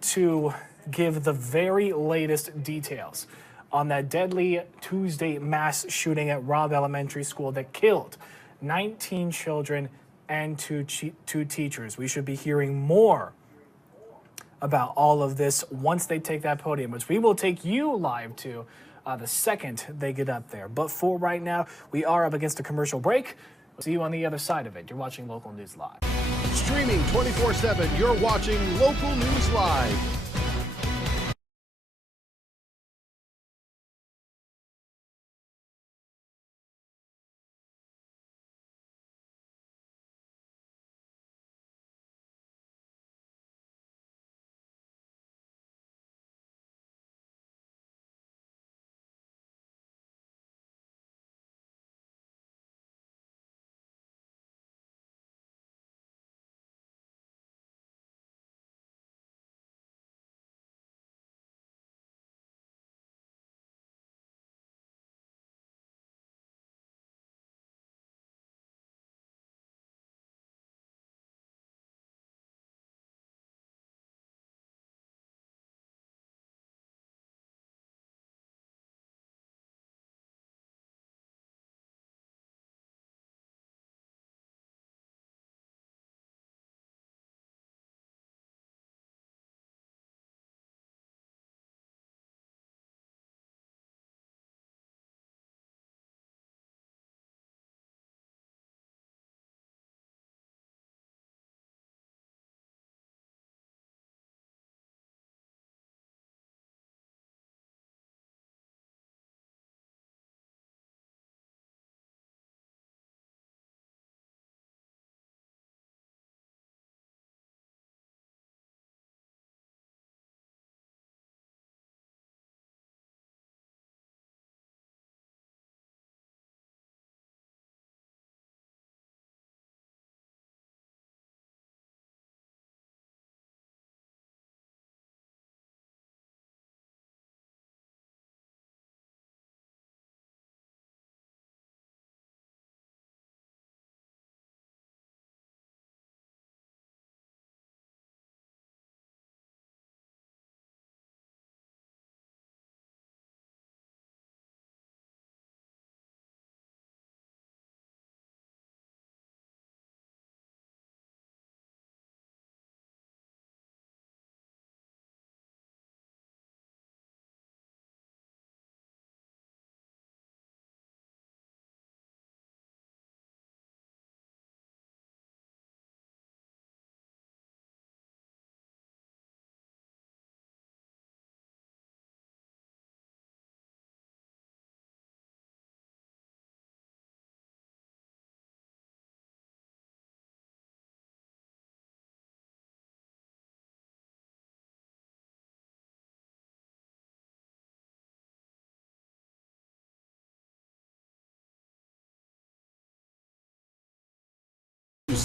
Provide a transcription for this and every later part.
to give the very latest details on that deadly Tuesday mass shooting at Robb Elementary School that killed 19 children and two teachers. We should be hearing more about all of this once they take that podium, which we will take you live to the second they get up there. But for right now, we are up against a commercial break. We'll see you on the other side of it. You're watching Local News Live. Streaming 24/7, you're watching Local News Live.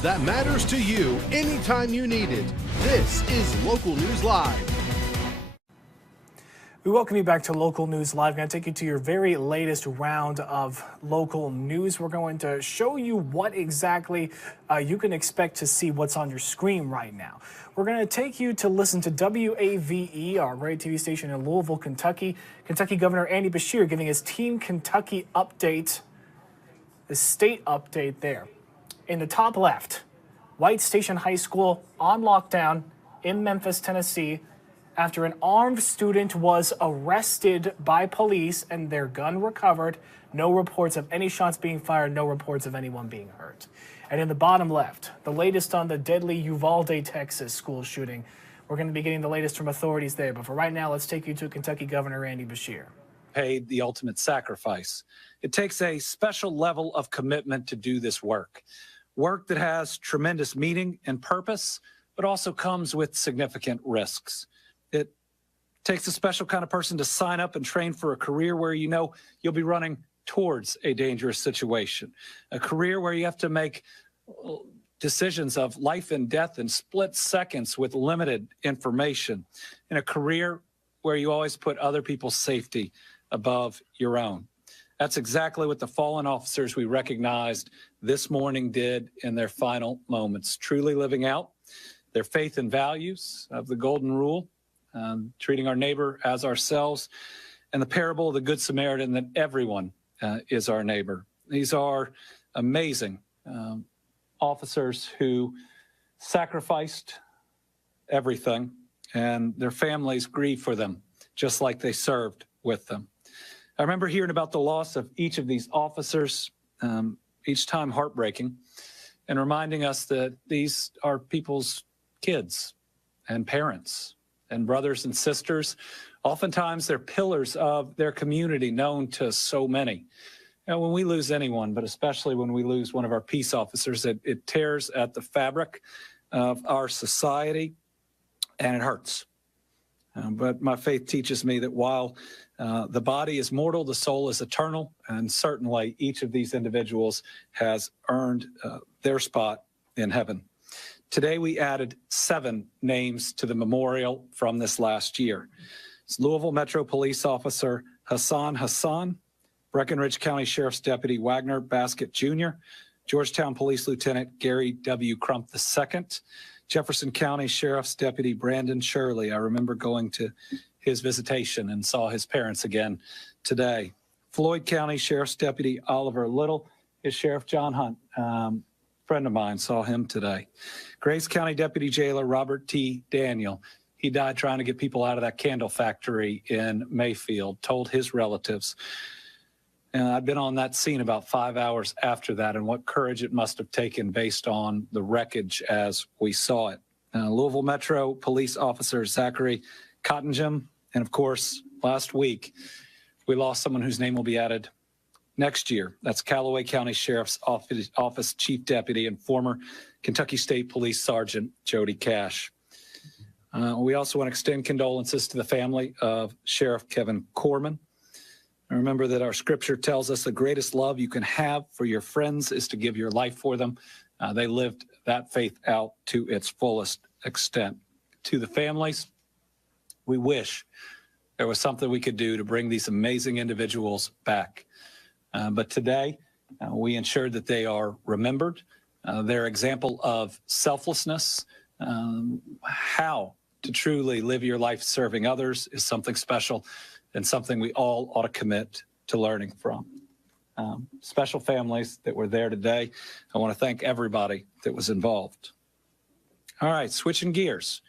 That matters to you anytime you need it. This is Local News Live. We welcome you back to Local News Live. I'm going to take you to your very latest round of local news. We're going to show you what exactly you can expect to see what's on your screen right now. We're going to take you to listen to WAVE, our great TV station in Louisville, Kentucky. Kentucky Governor Andy Beshear giving his Team Kentucky update, the state update there. In the top left, White Station High School on lockdown in Memphis, Tennessee, after an armed student was arrested by police and their gun recovered. No reports of any shots being fired, no reports of anyone being hurt. And in the bottom left, the latest on the deadly Uvalde, Texas school shooting. We're going to be getting the latest from authorities there. But for right now, let's take you to Kentucky Governor Andy Beshear. Paid the ultimate sacrifice. It takes a special level of commitment to do this work. Work that has tremendous meaning and purpose, but also comes with significant risks. It takes a special kind of person to sign up and train for a career where you know you'll be running towards a dangerous situation, a career where you have to make decisions of life and death in split seconds with limited information, and a career where you always put other people's safety above your own. That's exactly what the fallen officers we recognized this morning did in their final moments, truly living out their faith and values of the Golden Rule treating our neighbor as ourselves, and the parable of the Good Samaritan, that everyone is our neighbor. These are amazing officers who sacrificed everything, and their families grieve for them, just like they served with them. I remember hearing about the loss of each of these officers, each time heartbreaking, and reminding us that these are people's kids and parents and brothers and sisters. Oftentimes, they're pillars of their community, known to so many. You know, when we lose anyone, but especially when we lose one of our peace officers, it tears at the fabric of our society, and it hurts. But my faith teaches me that while the body is mortal, the soul is eternal, and certainly each of these individuals has earned their spot in heaven. Today, we added 7 names to the memorial from this last year. It's Louisville Metro Police Officer Hassan Hassan, Breckenridge County Sheriff's Deputy Wagner Baskett Jr., Georgetown Police Lieutenant Gary W. Crump II, Jefferson County Sheriff's Deputy Brandon Shirley. I remember going to his visitation and saw his parents again today. Floyd County Sheriff's Deputy Oliver Little, his Sheriff John Hunt, friend of mine, saw him today. Grace County Deputy Jailer Robert T. Daniel, he died trying to get people out of that candle factory in Mayfield, told his relatives. And I'd been on that scene about 5 hours after that, and what courage it must have taken based on the wreckage as we saw it. Louisville Metro Police Officer Zachary Cottingham, and of course, last week, we lost someone whose name will be added next year. That's Callaway County Sheriff's Office Chief Deputy and former Kentucky State Police Sergeant Jody Cash. We also want to extend condolences to the family of Sheriff Kevin Corman. And remember that our scripture tells us the greatest love you can have for your friends is to give your life for them. They lived that faith out to its fullest extent. To the families, we wish there was something we could do to bring these amazing individuals back. But today, we ensured that they are remembered. Their example of selflessness, how to truly live your life serving others, is something special and something we all ought to commit to learning from. Special families that were there today. I want to thank everybody that was involved. All right, switching gears.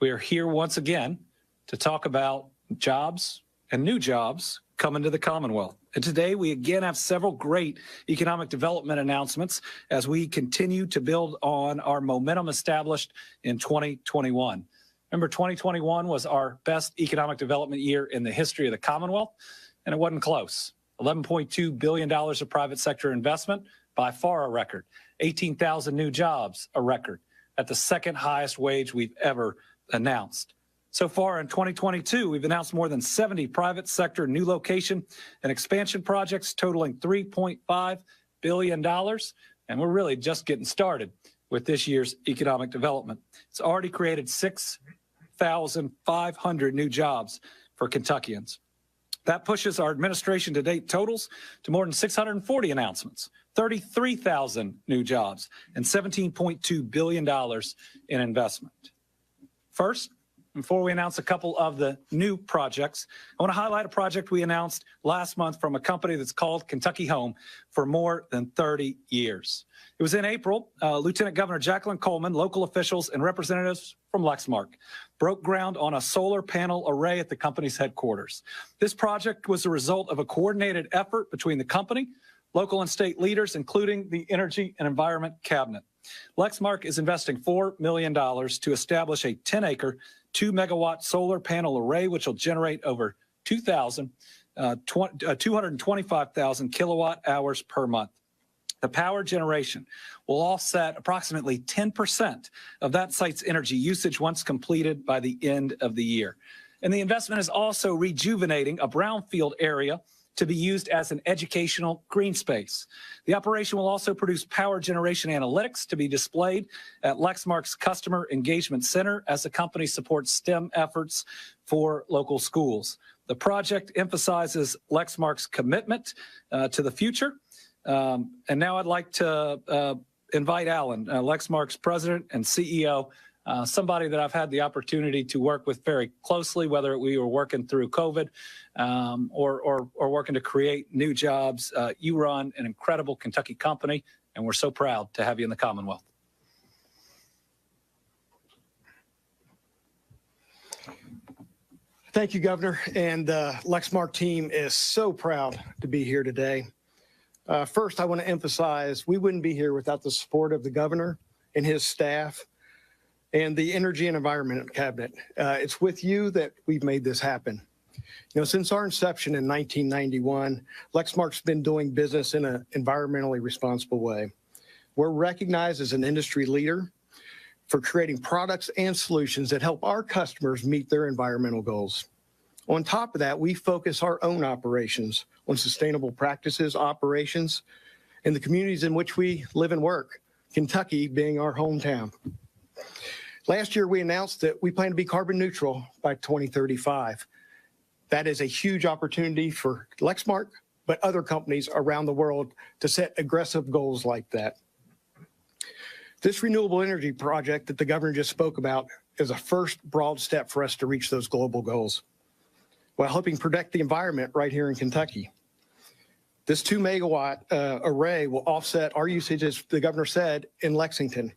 We are here once again to talk about jobs and new jobs coming to the Commonwealth. And today we again have several great economic development announcements as we continue to build on our momentum established in 2021. Remember, 2021 was our best economic development year in the history of the Commonwealth, and it wasn't close. $11.2 billion of private sector investment, by far a record. 18,000 new jobs, a record, at the second highest wage we've ever announced. So far in 2022, we've announced more than 70 private sector new location and expansion projects totaling $3.5 billion, and we're really just getting started with this year's economic development. It's already created 6,500 new jobs for Kentuckians. That pushes our administration to date totals to more than 640 announcements, 33,000 new jobs, and $17.2 billion in investment. First, before we announce a couple of the new projects, I want to highlight a project we announced last month from a company that's called Kentucky Home for more than 30 years. It was in April. Lieutenant Governor Jacqueline Coleman, local officials, and representatives from Lexmark broke ground on a solar panel array at the company's headquarters. This project was the result of a coordinated effort between the company, local and state leaders, including the Energy and Environment Cabinet. Lexmark is investing $4 million to establish a 10-acre, 2-megawatt solar panel array, which will generate over 225,000 kilowatt hours per month. The power generation will offset approximately 10% of that site's energy usage once completed by the end of the year. And the investment is also rejuvenating a brownfield area to be used as an educational green space. The operation will also produce power generation analytics to be displayed at Lexmark's Customer Engagement Center as the company supports STEM efforts for local schools. The project emphasizes Lexmark's commitment to the future. And now I'd like to invite Alan, Lexmark's president and CEO, somebody that I've had the opportunity to work with very closely, whether we were working through COVID or working to create new jobs. You run an incredible Kentucky company, and we're so proud to have you in the Commonwealth. Thank you, Governor. And Lexmark team is so proud to be here today. First, I want to emphasize we wouldn't be here without the support of the governor and his staff and the Energy and Environment Cabinet. It's with you that we've made this happen. You know, since our inception in 1991, Lexmark's been doing business in an environmentally responsible way. We're recognized as an industry leader for creating products and solutions that help our customers meet their environmental goals. On top of that, we focus our own operations on sustainable practices, operations, in the communities in which we live and work, Kentucky being our hometown. Last year, we announced that we plan to be carbon neutral by 2035. That is a huge opportunity for Lexmark, but other companies around the world to set aggressive goals like that. This renewable energy project that the governor just spoke about is a first broad step for us to reach those global goals while helping protect the environment right here in Kentucky. This 2 megawatt array will offset our usage, as the governor said, in Lexington.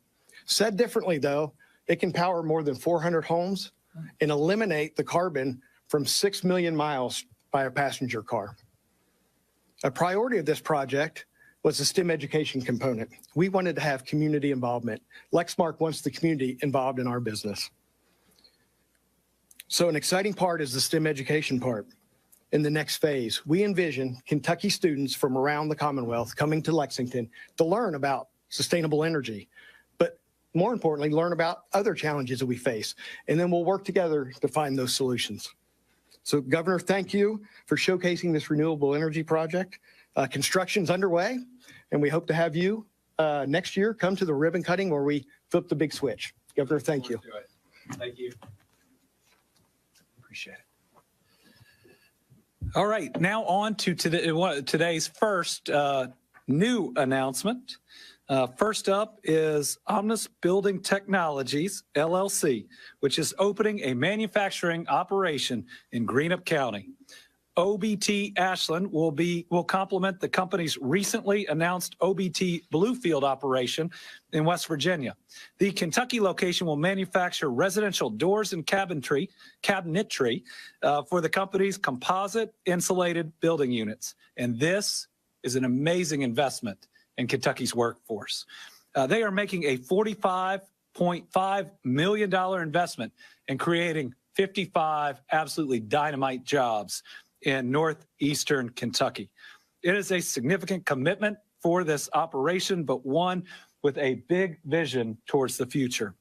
Said differently, though, it can power more than 400 homes and eliminate the carbon from 6 million miles by a passenger car. A priority of this project was the STEM education component. We wanted to have community involvement. Lexmark wants the community involved in our business. So an exciting part is the STEM education part. In the next phase, we envision Kentucky students from around the Commonwealth coming to Lexington to learn about sustainable energy, but more importantly, learn about other challenges that we face, and then we'll work together to find those solutions. So Governor, thank you for showcasing this renewable energy project. Construction's underway, and we hope to have you next year come to the ribbon cutting where we flip the big switch. Governor, thank you. Thank you. Appreciate it. All right, now on to today's first new announcement. First up is Omnis Building Technologies, LLC, which is opening a manufacturing operation in Greenup County. OBT Ashland will complement the company's recently announced OBT Bluefield operation in West Virginia. The Kentucky location will manufacture residential doors and cabinetry for the company's composite insulated building units. And this is an amazing investment in Kentucky's workforce. They are making a $45.5 million investment in creating 55 absolutely dynamite jobs in northeastern Kentucky. It is a significant commitment for this operation, but one with a big vision towards the future.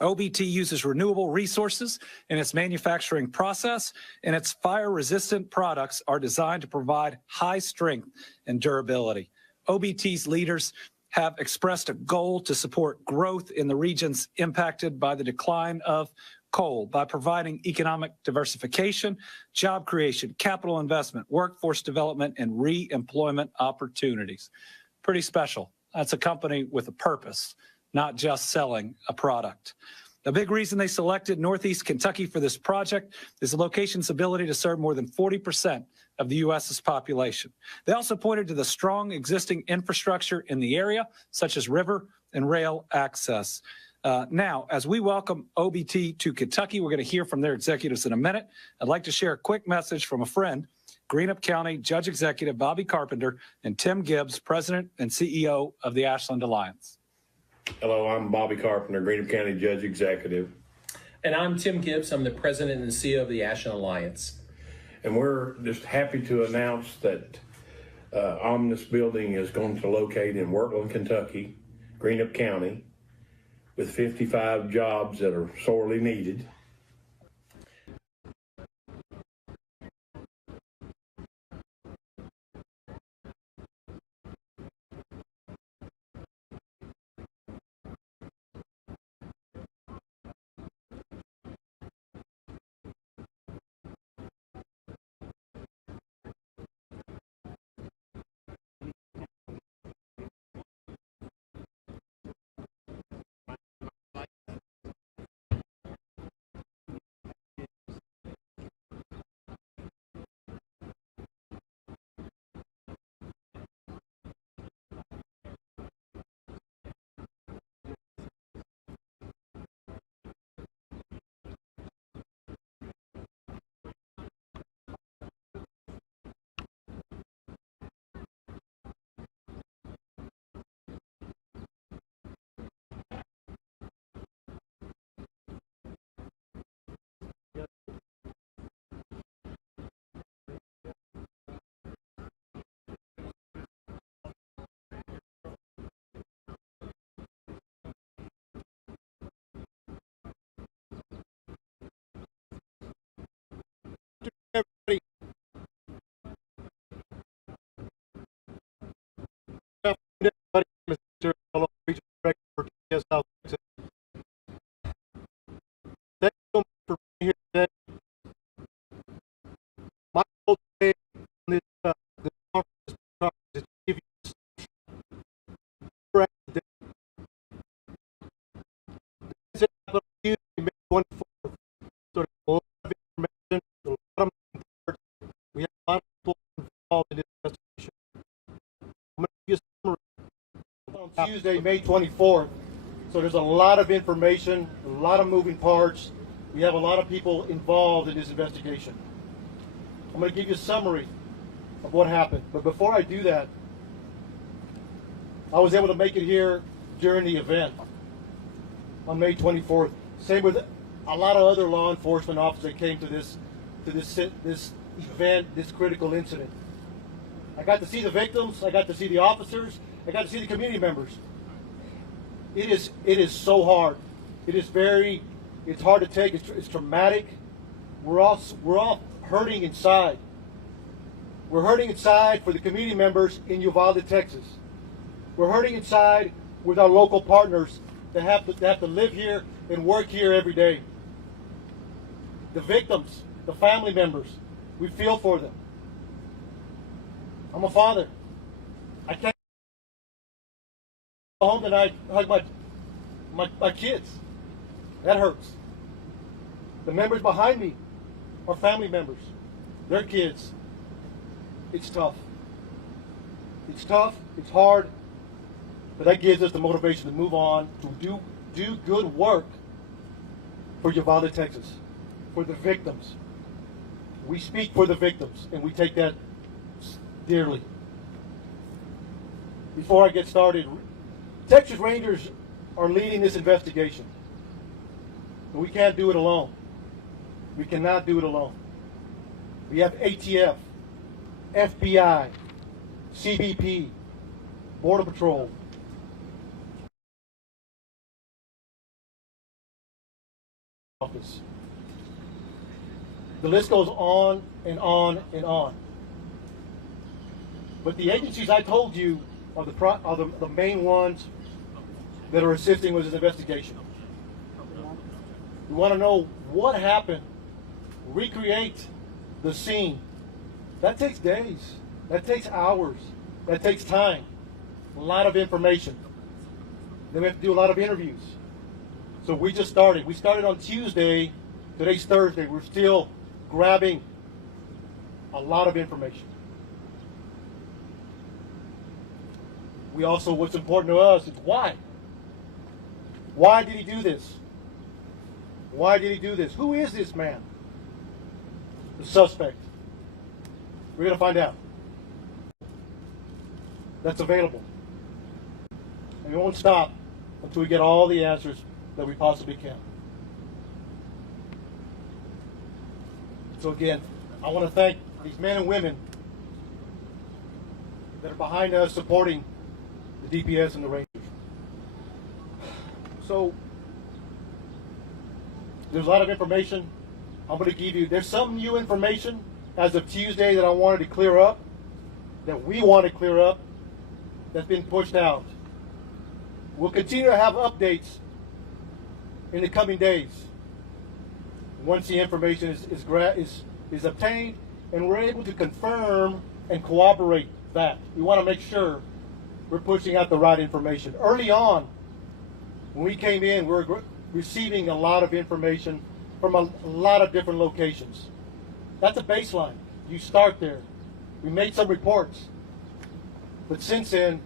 OBT uses renewable resources in its manufacturing process, and its fire-resistant products are designed to provide high strength and durability. OBT's leaders have expressed a goal to support growth in the regions impacted by the decline of coal by providing economic diversification, job creation, capital investment, workforce development, and re-employment opportunities. Pretty special. That's a company with a purpose, not just selling a product. The big reason they selected Northeast Kentucky for this project is the location's ability to serve more than 40% of the U.S.'s population. They also pointed to the strong existing infrastructure in the area, such as river and rail access. Now, as we welcome OBT to Kentucky, we're going to hear from their executives in a minute. I'd like to share a quick message from a friend, Greenup County Judge Executive Bobby Carpenter and Tim Gibbs, President and CEO of the Ashland Alliance. Hello, I'm Bobby Carpenter, Greenup County Judge Executive. And I'm Tim Gibbs. I'm the President and CEO of the Ashland Alliance. And we're just happy to announce that Omnis Building is going to locate in Wortland, Kentucky, Greenup County, with 55 jobs that are sorely needed. covered a lot of information, a lot of parts. We have a lot of people involved in this investigation. I'm going to give you a summary. On Tuesday, May 24th, so there's a lot of information, a lot of moving parts. We have a lot of people involved in this investigation. I'm going to give you a summary of what happened. But before I do that, I was able to make it here during the event on May 24th. Same with a lot of other law enforcement officers that came to this event, this critical incident. I got to see the victims. I got to see the officers. I got to see the community members. It is so hard. It's hard to take. It's traumatic. We're all hurting inside. We're hurting inside for the community members in Uvalde, Texas. We're hurting inside with our local partners that have to live here and work here every day. The victims, the family members, we feel for them. I'm a father. I can't go home tonight and hug my kids. That hurts. The members behind me are family members. Their kids. It's tough. It's tough. It's hard. But that gives us the motivation to move on, to do good work for Uvalde, Texas, for the victims. We speak for the victims, and we take that dearly. Before I get started, Texas Rangers are leading this investigation. But we can't do it alone. We cannot do it alone. We have ATF, FBI, CBP, Border Patrol, office. The list goes on and on and on. But the agencies I told you are the main ones that are assisting with this investigation. We want to know what happened, recreate the scene. That takes days, that takes hours, that takes time, a lot of information. Then we have to do a lot of interviews. So we just started. We started on Tuesday. Today's Thursday. We're still grabbing a lot of information. We also, what's important to us is why. Why did he do this? Why did he do this? Who is this man? The suspect. We're going to find out. That's available. And we won't stop until we get all the answers that we possibly can. So again, I want to thank these men and women that are behind us supporting the DPS and the Rangers. So there's a lot of information I'm going to give you. There's some new information as of Tuesday that I wanted to clear up, that we want to clear up, that's been pushed out. We'll continue to have updates in the coming days once the information is obtained and we're able to confirm and corroborate that. We want to make sure we're pushing out the right information. Early on, when we came in, we were receiving a lot of information from a lot of different locations. That's a baseline. You start there. We made some reports. But since then,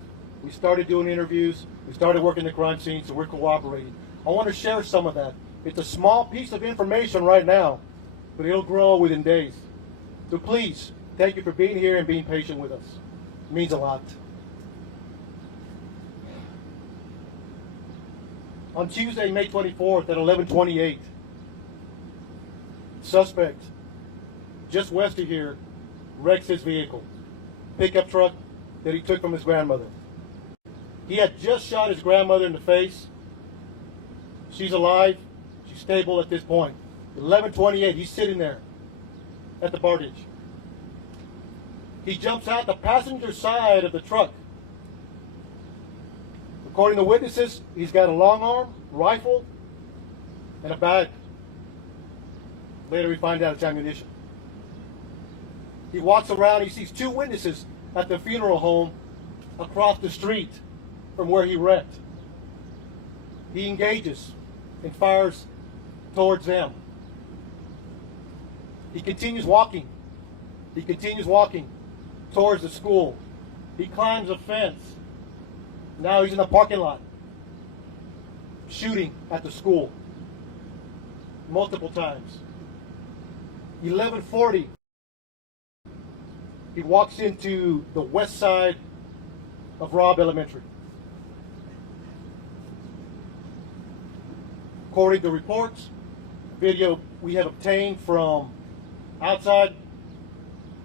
we started doing interviews. We started working the crime scene, so we're cooperating. I want to share some of that. It's a small piece of information right now, but it'll grow within days. So please, thank you for being here and being patient with us. It means a lot. On Tuesday, May 24th at 11:28, suspect just west of here wrecks his vehicle, pickup truck that he took from his grandmother. He had just shot his grandmother in the face. She's alive. She's stable at this point. 11:28, he's sitting there at the bar ditch. He jumps out the passenger side of the truck. According to witnesses, he's got a long arm, rifle, and a bag. Later we find out it's ammunition. He walks around, he sees two witnesses at the funeral home across the street from where he wrecked. He engages and fires towards them. He continues walking. He continues walking towards the school. He climbs a fence. Now he's in the parking lot, shooting at the school multiple times. 11:40, he walks into the west side of Robb Elementary. According to reports, video we have obtained from outside,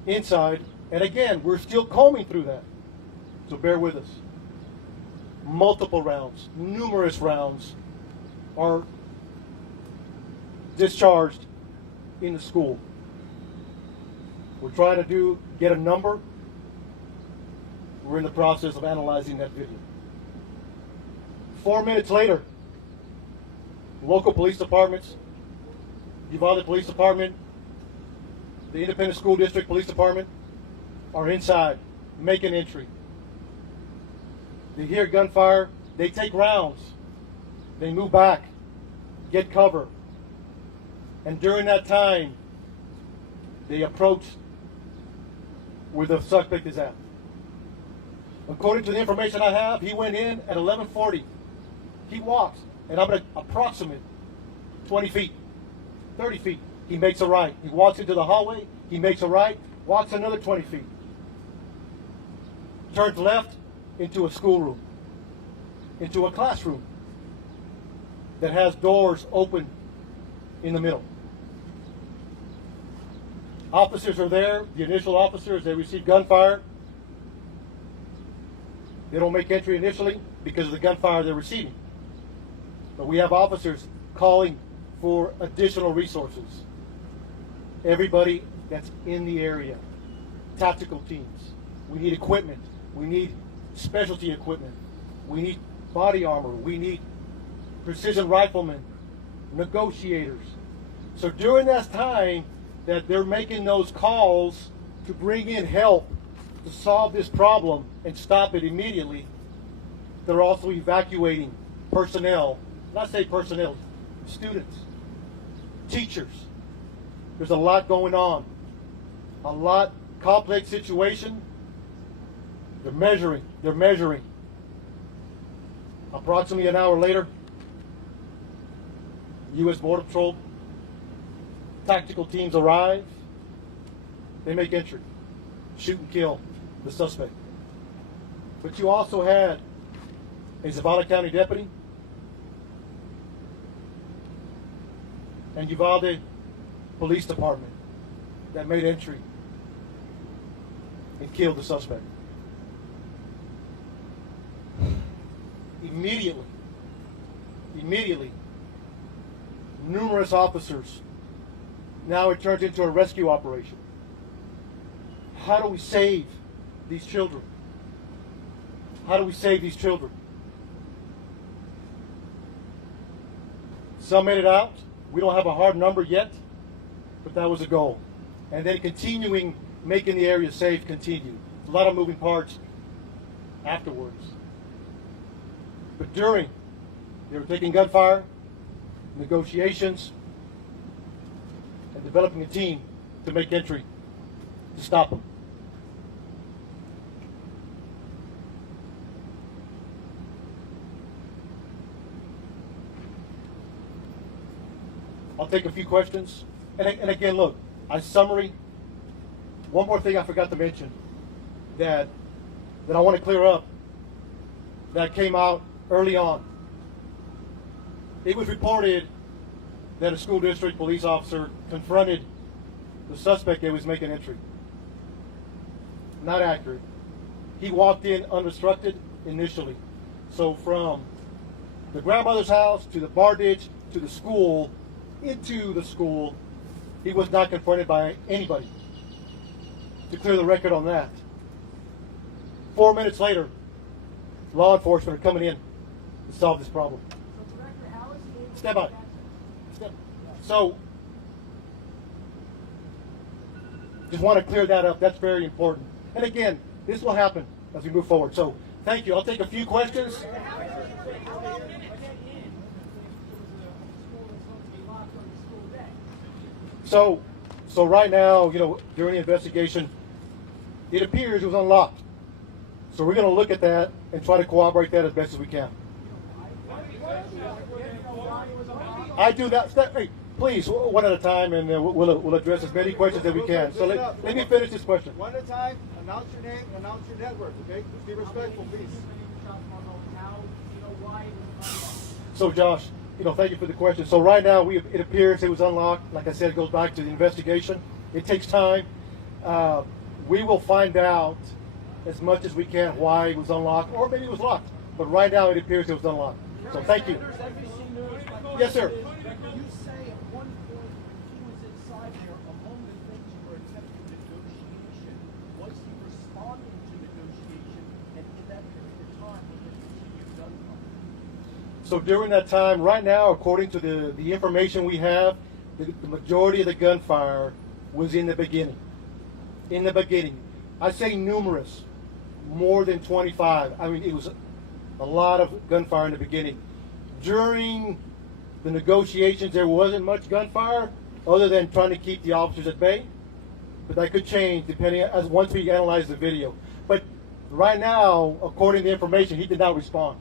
inside, and again, we're still combing through that. So bear with us. Multiple rounds, numerous rounds are discharged in the school. We're trying to get a number. We're in the process of analyzing that video. 4 minutes later, local police departments, Uvalde Police Department, the Independent School District Police Department are inside, making entry. They hear gunfire, they take rounds, they move back, get cover. And during that time, they approach where the suspect is at. According to the information I have, he went in at 11:40. He walks, and I'm going to approximate 20 feet, 30 feet. He makes a right. He walks into the hallway, he makes a right, walks another 20 feet. Turns left into a schoolroom, into a classroom that has doors open in the middle. Officers are there, the initial officers, they receive gunfire. They don't make entry initially because of the gunfire they're receiving. But we have officers calling for additional resources. Everybody that's in the area, tactical teams. We need equipment. We need specialty equipment. We need body armor. We need precision riflemen, negotiators. So during that time that they're making those calls to bring in help to solve this problem and stop it immediately, they're also evacuating personnel. Not say personnel, students, teachers. There's a lot going on. A lot complex situation. They're measuring. Approximately an hour later, U.S. Border Patrol tactical teams arrive. They make entry, shoot and kill the suspect. But you also had a Zavala County deputy and Uvalde Police Department that made entry and killed the suspect. Immediately, numerous officers. Now it turns into a rescue operation. How do we save these children? How do we save these children? Some made it out. We don't have a hard number yet, but that was a goal. And then continuing, making the area safe continued. A lot of moving parts afterwards. But during, they were taking gunfire, negotiations, and developing a team to make entry to stop them. I'll take a few questions. And again, look, a summary. One more thing I forgot to mention that I want to clear up that came out early on. It was reported that a school district police officer confronted the suspect that was making entry. Not accurate. He walked in unobstructed initially. So from the grandmother's house to the bar ditch to the school, into the school, he was not confronted by anybody. To clear the record on that. 4 minutes later, law enforcement are coming in to solve this problem. Step by. So, just want to clear that up. That's very important. And again, this will happen as we move forward. So, thank you. I'll take a few questions. So So right now, during the investigation, it appears it was unlocked. So we're going to look at that and try to corroborate that as best as we can. I do that. Hey, please, one at a time, and we'll address as many questions as we can. So let me finish this question. One at a time. Announce your name. Announce your net worth. Okay. Just be respectful, please. So Josh, thank you for the question. So right now, it appears it was unlocked. Like I said, it goes back to the investigation. It takes time. We will find out as much as we can why it was unlocked, or maybe it was locked. But right now, it appears it was unlocked. So thank you. Yes, sir. You say at one point he was inside there. Among the things you were attempting negotiation, was he responding to negotiation, and in that period of time was there continued gunfire? So during that time, right now, according to the information we have, the majority of the gunfire was in the beginning. In the beginning. I say numerous, more than 25. I mean, it was a lot of gunfire in the beginning. During the negotiations, there wasn't much gunfire other than trying to keep the officers at bay. But that could change depending once we analyze the video. But right now, according to the information, he did not respond.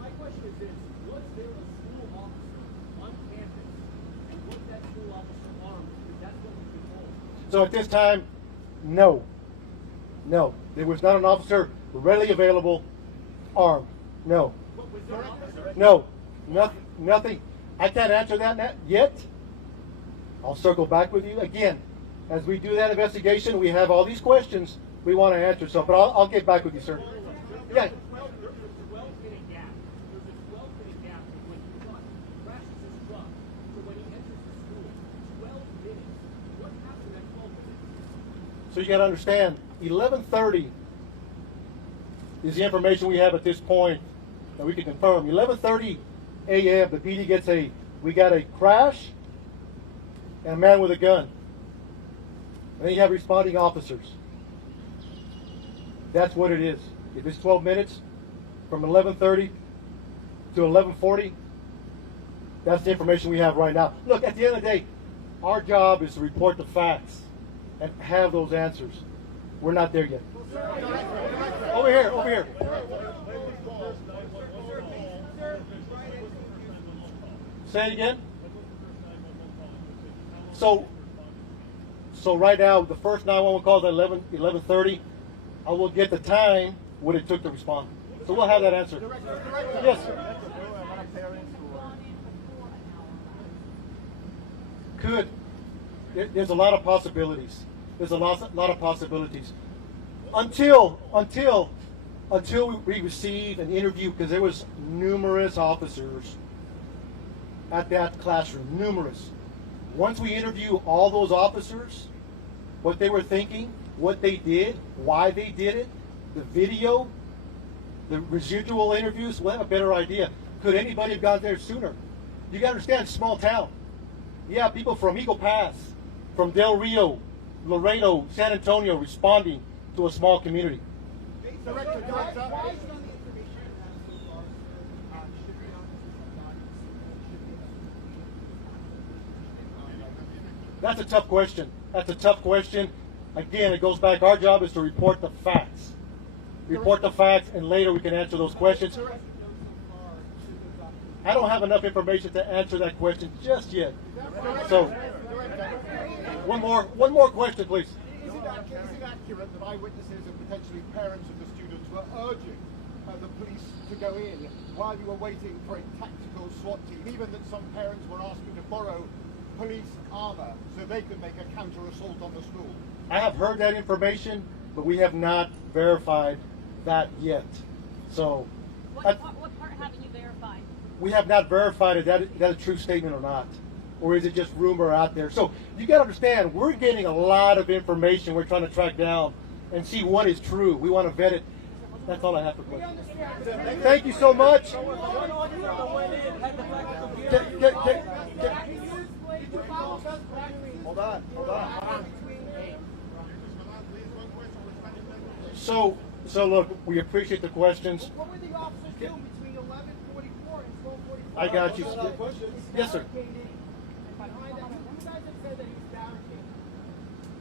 My question is this: was there a school officer on campus, and was that school officer armed? Because that's what we've been told. So at this time, no. No. There was not an officer readily available armed. No. No. Nothing. I can't answer that yet. I'll circle back with you again. As we do that investigation, we have all these questions we want to answer. So, but I'll get back with you, sir. Yeah. So you got to understand, 11:30 is the information we have at this point that we can confirm. 11:30 a.m. the PD we got a crash and a man with a gun. And then you have responding officers. That's what it is. If it's 12 minutes from 11:30 to 11:40, that's the information we have right now. Look, at the end of the day, our job is to report the facts and have those answers. We're not there yet. Over here. Say it again. So right now, the first 911 call is at 11:30. I will get the time what it took to respond. So we'll have that answer. Yes. Could. There's a lot of possibilities. There's a lot of possibilities. Until we receive an interview, because there was numerous officers at that classroom, numerous. Once we interview all those officers, what they were thinking, what they did, why they did it, the video, the residual interviews, we'll have a better idea. Could anybody have got there sooner? You got to understand, it's a small town. Yeah, people from Eagle Pass, from Del Rio, Laredo, San Antonio responding to a small community. Director. That's a tough question. Again, it goes back. Our job is to report the facts. And later we can answer those questions. I don't have enough information to answer that question just yet. So, one more question, please. Is it accurate that eyewitnesses and potentially parents of the students were urging the police to go in while you were waiting for a tactical SWAT team, even that some parents were asking to borrow police armor so they could make a counter-assault on the school? I have heard that information, but we have not verified that yet. So, What part haven't you verified? We have not verified if that a true statement or not. Or is it just rumor out there? So you got to understand, we're getting a lot of information we're trying to track down and see what is true. We want to vet it. That's all I have for questions. Thank you so much. Hold on. So look, we appreciate the questions. What were the officers doing between 11:44 and 12:45? I got you. Yes, sir. Behind that, you guys have said that he's barricaded.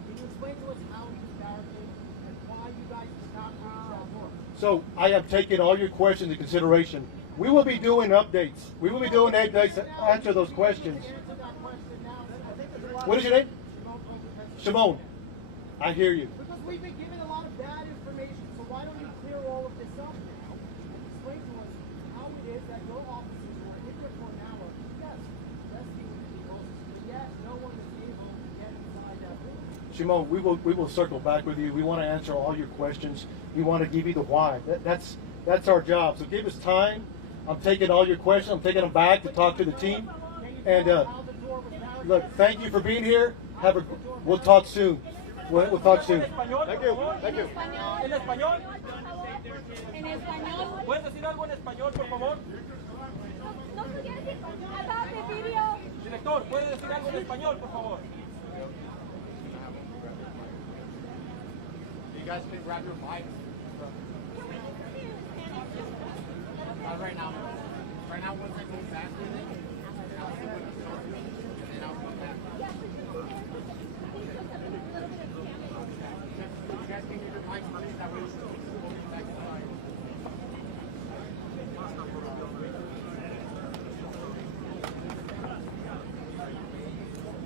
Can you explain to us how he's barricaded and why you guys stopped that door? So I have taken all your questions into consideration. We will be doing updates. We will be doing updates to answer those questions. Answer that question now. What is your name? Shimon. I hear you. Because we've been given a lot of bad information, so why don't you clear all of this up now? And explain to us how it is that your officers were in there for an hour, yes, rescuing people, but yet no one is able to get inside that building. Shimon, we will circle back with you. We want to answer all your questions. We want to give you the why. That's our job. So give us time. I'm taking all your questions. I'm taking them back to talk to the team. And look, thank you for being here. We'll talk soon. We'll talk soon. Thank you. Thank you. ¿En español? ¿En español? ¿Puedes decir algo en español, por favor? No pudiera decir about the video. Director, ¿puede decir algo en español, por favor? You guys can grab your mics. Right now. Right now, once I go back with it, and I'll see what it's on. And then I'll come back.